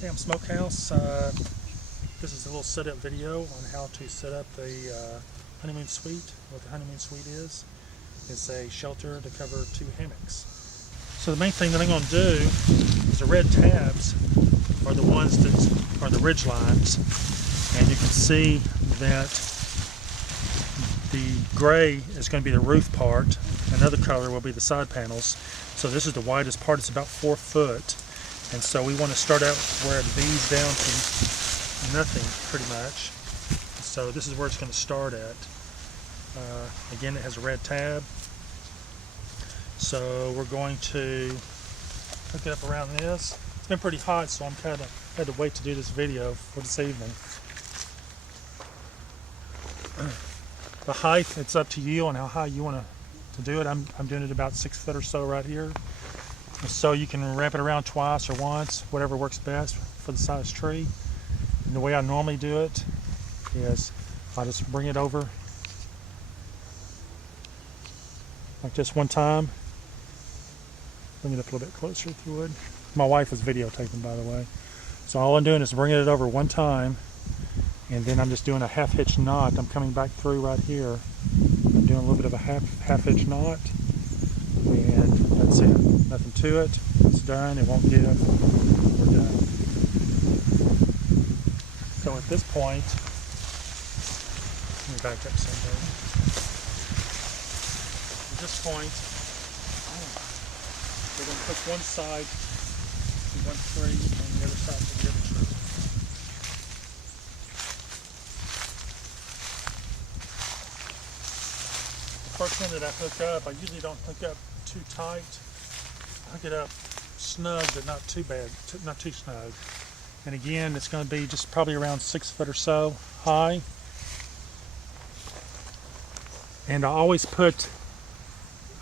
Ham Smokehouse. This is a little setup video on how to set up the Honeymoon Suite. What the Honeymoon Suite is, it's a shelter to cover 2 hammocks. So the main thing that I'm going to do is the red tabs are the ones that are the ridge lines, and you can see that the gray is going to be the roof part. Another color will be the side panels. So this is the widest part. It's about 4 foot. And so we want to start out where it V's down to nothing, pretty much. So this is where it's going to start at. Again, it has a red tab. So we're going to hook it up around this. It's been pretty hot, so I'm kind of had to wait to do this video for this evening. The height, it's up to you on how high you want to do it. I'm doing it about 6 foot or so right here. So you can wrap it around twice or once, whatever works best for the size tree. And the way I normally do it is I just bring it over like this one time. Bring it up a little bit closer if you would. My wife is videotaping, by the way. So all I'm doing is bringing it over one time, and then I'm just doing a half hitch knot. I'm coming back through right here. I'm doing a little bit of a half hitch knot, and that's it. Nothing to it. It's done. It won't give. We're done. So at this point, let me back up some. At this point, we're going to push one side to one tree and the other side to the other tree. The first one that I hook up, I usually don't hook up too tight. I hook it up snug, but not too bad, not too snug. And again, it's going to be just probably around 6 foot or so high. And I always put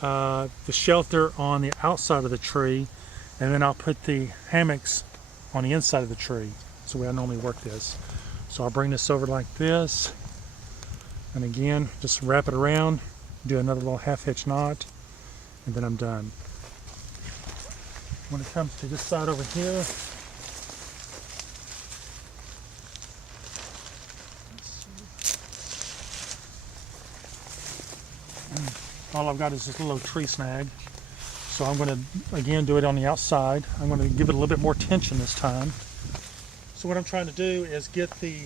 the shelter on the outside of the tree, and then I'll put the hammocks on the inside of the tree. That's the way I normally work this. So I'll bring this over like this, and again, just wrap it around, do another little half hitch knot, and then I'm done. When it comes to this side over here, all I've got is this little tree snag. So I'm going to, again, do it on the outside. I'm going to give it a little bit more tension this time. So what I'm trying to do is get the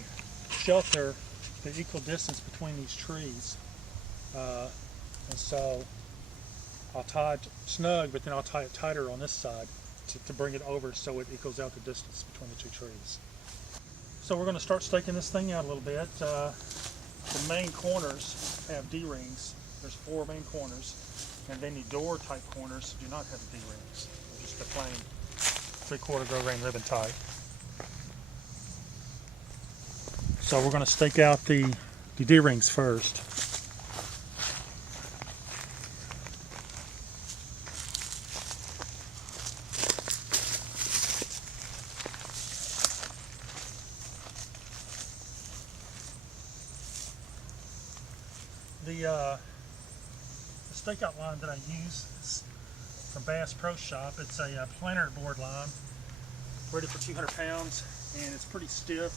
shelter the equal distance between these trees. And so I'll tie it snug, but then I'll tie it tighter on this side to bring it over so it equals out the distance between the 2 trees. So we're going to start staking this thing out a little bit. The main corners have D-rings. There's 4 main corners, and then the door type corners do not have the D-rings. They're just the plain 3/4 grow grain ribbon type. So we're going to stake out the D-rings first. The stakeout line that I use is from Bass Pro Shop. It's a planer board line, rated for 200 pounds, and it's pretty stiff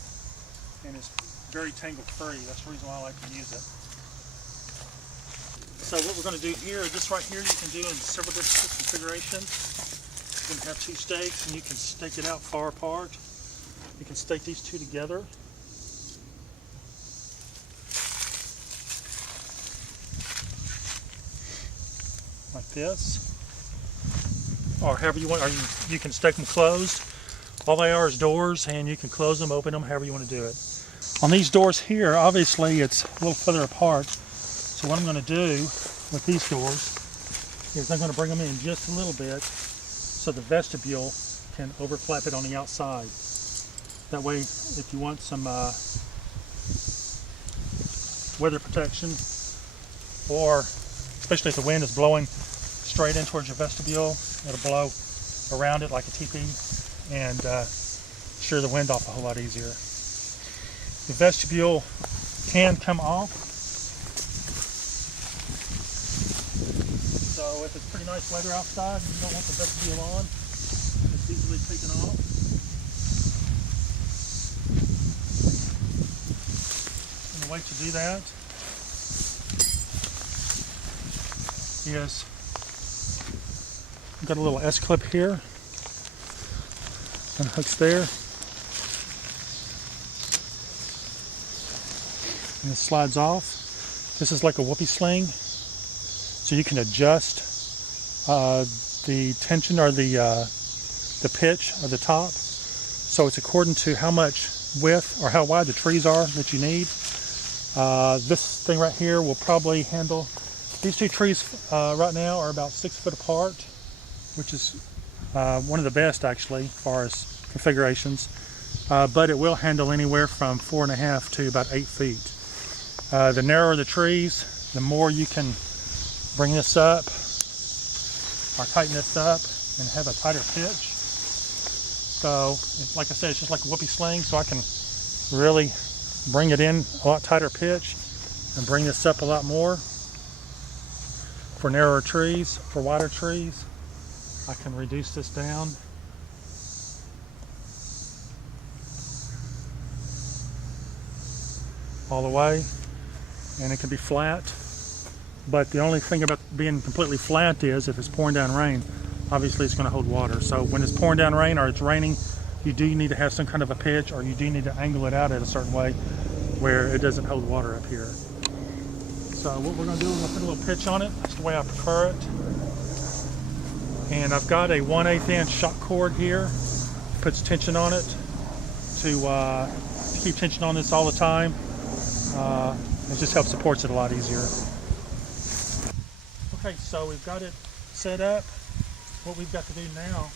and it's very tangle free. That's the reason why I like to use it. So what we're going to do here, this right here you can do in several different configurations. You can have 2 stakes and you can stake it out far apart. You can stake these 2 together. Like this, or however you want, or you can stake them closed. All they are is doors, and you can close them, open them, however you want to do it. On these doors here, obviously it's a little further apart, so what I'm going to do with these doors is I'm going to bring them in just a little bit so the vestibule can overflap it on the outside. That way, if you want some weather protection, or especially if the wind is blowing straight in towards your vestibule, it'll blow around it like a teepee and shear the wind off a whole lot easier. The vestibule can come off, so if it's pretty nice weather outside and you don't want the vestibule on, it's easily taken off. the way to do that is I've got a little S-clip here and hooks there, and it slides off. This is like a whoopee sling, so you can adjust the tension or the pitch of the top, so it's according to how much width or how wide the trees are that you need. This thing right here will probably handle, these two trees right now are about 6 foot apart, which is one of the best actually as far as configurations, but it will handle anywhere from 4.5 to about 8 feet. The narrower the trees, the more you can bring this up or tighten this up and have a tighter pitch. So, like I said, it's just like a whoopee sling, so I can really bring it in a lot tighter pitch and bring this up a lot more. For narrower trees, for wider trees, I can reduce this down. All the way, and it can be flat. But the only thing about being completely flat is if it's pouring down rain, obviously it's going to hold water. So when it's pouring down rain or it's raining, you do need to have some kind of a pitch, or you do need to angle it out in a certain way where it doesn't hold water up here. So what we're going to do is we'll put a little pitch on it. That's the way I prefer it. And I've got a 1/8 inch shock cord here. Puts tension on it to keep tension on this all the time. It just helps supports it a lot easier. Okay, so we've got it set up. What we've got to do now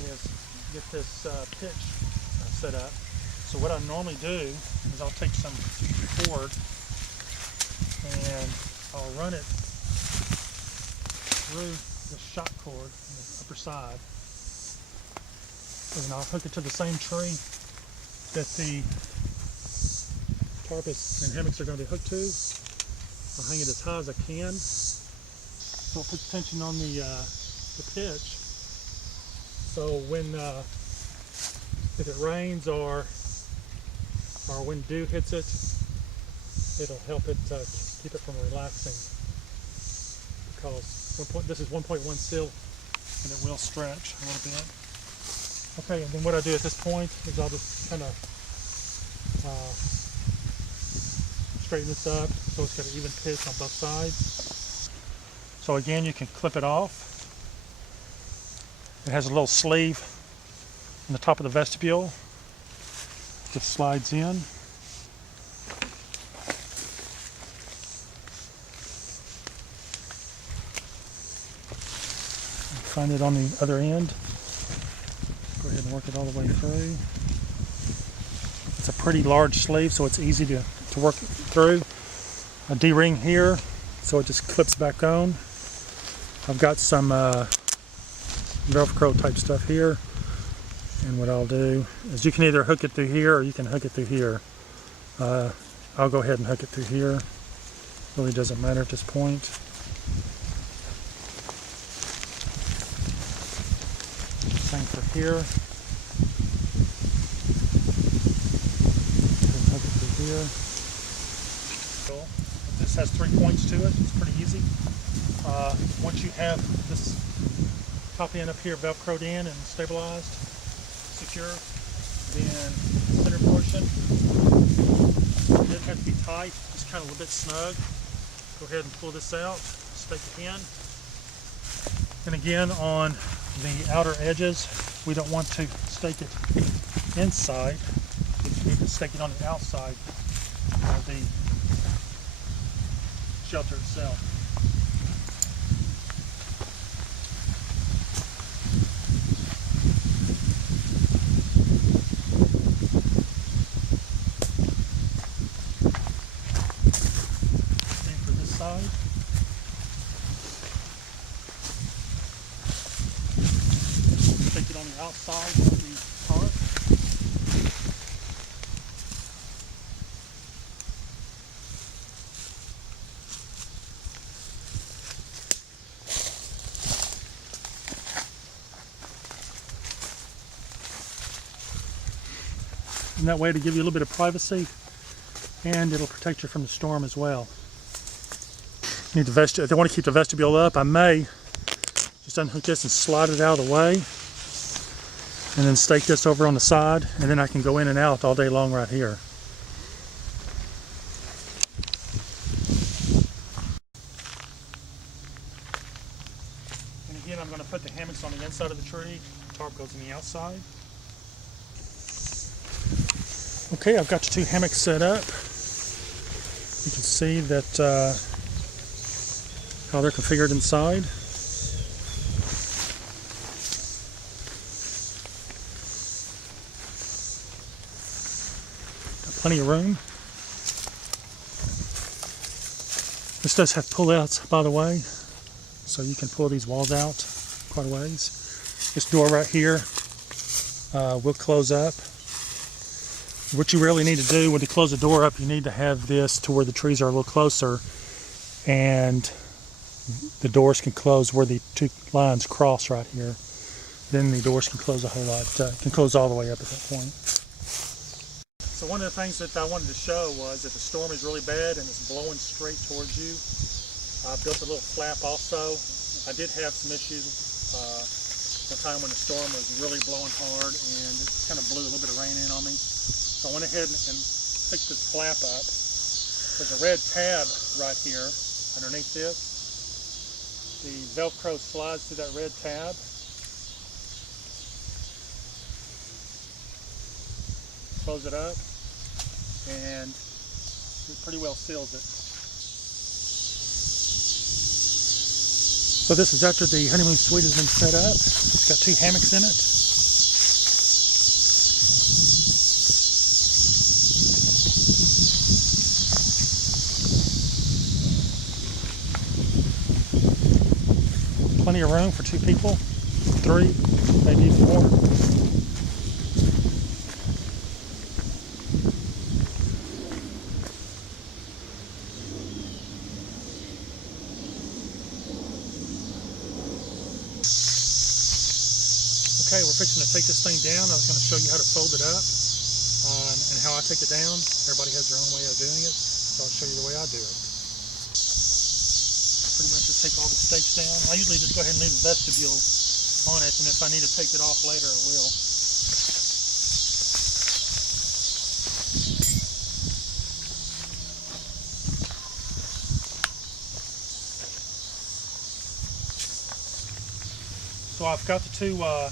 is get this pitch set up. So what I normally do is I'll take some cord and I'll run it through the shock cord on the upper side, and then I'll hook it to the same tree that the tarpus and hammocks are going to be hooked to. I'll hang it as high as I can, so it puts tension on the pitch. So when if it rains or when dew hits it, it'll help it keep it from relaxing, because this is 1.1 sill and it will stretch a little bit. Okay, and then what I do at this point is I'll just kind of straighten this up so it's got an even pitch on both sides. So again, you can clip it off. It has a little sleeve in the top of the vestibule. Just slides in. Find it on the other end. Go ahead and work it all the way through. It's a pretty large sleeve, so it's easy to work through. A D-ring here, so it just clips back on. I've got some Velcro type stuff here, and what I'll do is you can either hook it through here or you can hook it through here. I'll go ahead and hook it through here. Really doesn't matter at this point. Same for here. Hook it through here. This has 3 points to it. It's pretty easy. Once you have this top end up here velcroed in and stabilized, secure, then the center portion, it doesn't have to be tight, just kind of a little bit snug. Go ahead and pull this out, stake it in. And again, on the outer edges, we don't want to stake it inside. We need to stake it on the outside of the shelter itself. Same for this side. Stake it on the outside of the tarp. And that way, to give you a little bit of privacy, and it'll protect you from the storm as well. Need the if I want to keep the vestibule up, I may just unhook this and slide it out of the way, and then stake this over on the side, and then I can go in and out all day long right here. And again, I'm going to put the hammocks on the inside of the tree. The tarp goes on the outside. Okay, I've got the 2 hammocks set up. You can see that how they're configured inside. Got plenty of room. This does have pull-outs, by the way, so you can pull these walls out quite a ways. This door right here will close up. What you really need to do when you close the door up, you need to have this to where the trees are a little closer, and the doors can close where the 2 lines cross right here. Then the doors can close a whole lot, can close all the way up at that point. So one of the things that I wanted to show was if the storm is really bad and it's blowing straight towards you, I built a little flap also. I did have some issues one time when the storm was really blowing hard and it kind of blew a little bit of rain in on me. So I went ahead and fixed this flap up. There's a red tab right here underneath this. The Velcro slides through that red tab. Close it up, and it pretty well seals it. So this is after the honeymoon suite has been set up. It's got 2 hammocks in it. Plenty of room for 2 people, 3, maybe even more. Okay, we're fixing to take this thing down. I was going to show you how to fold it up and how I take it down. Everybody has their own way of doing it, so I'll show you the way I do it. Pretty much just take all the stakes down. I usually just go ahead and leave the vestibule on it, and if I need to take it off later, I will. So I've got the two walls,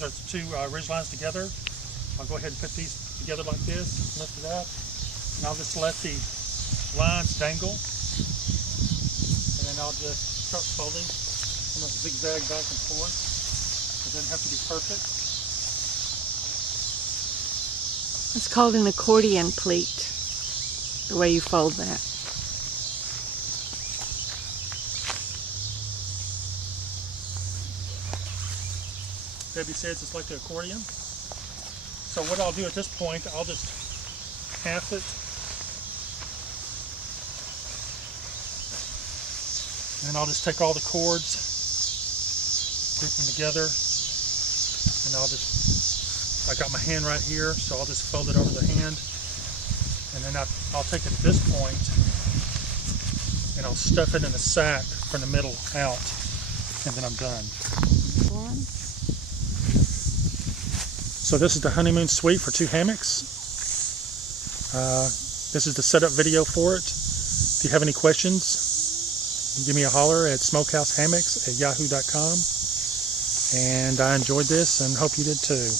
or the 2 ridge lines together. I'll go ahead and put these together like this, lift it up, and I'll just let the lines dangle, and then I'll just start folding. I'm going to zigzag back and forth. It doesn't have to be perfect. It's called an accordion pleat, the way you fold that. Debbie says it's like the accordion. So what I'll do at this point, I'll just half it, and I'll just take all the cords, group them together, and I got my hand right here, so I'll just fold it over the hand, and then I'll take it at this point, and I'll stuff it in a sack from the middle out, and then I'm done. So this is the honeymoon suite for 2 hammocks. This is the setup video for it. If you have any questions, give me a holler at smokehousehammocks@yahoo.com. And I enjoyed this and hope you did too.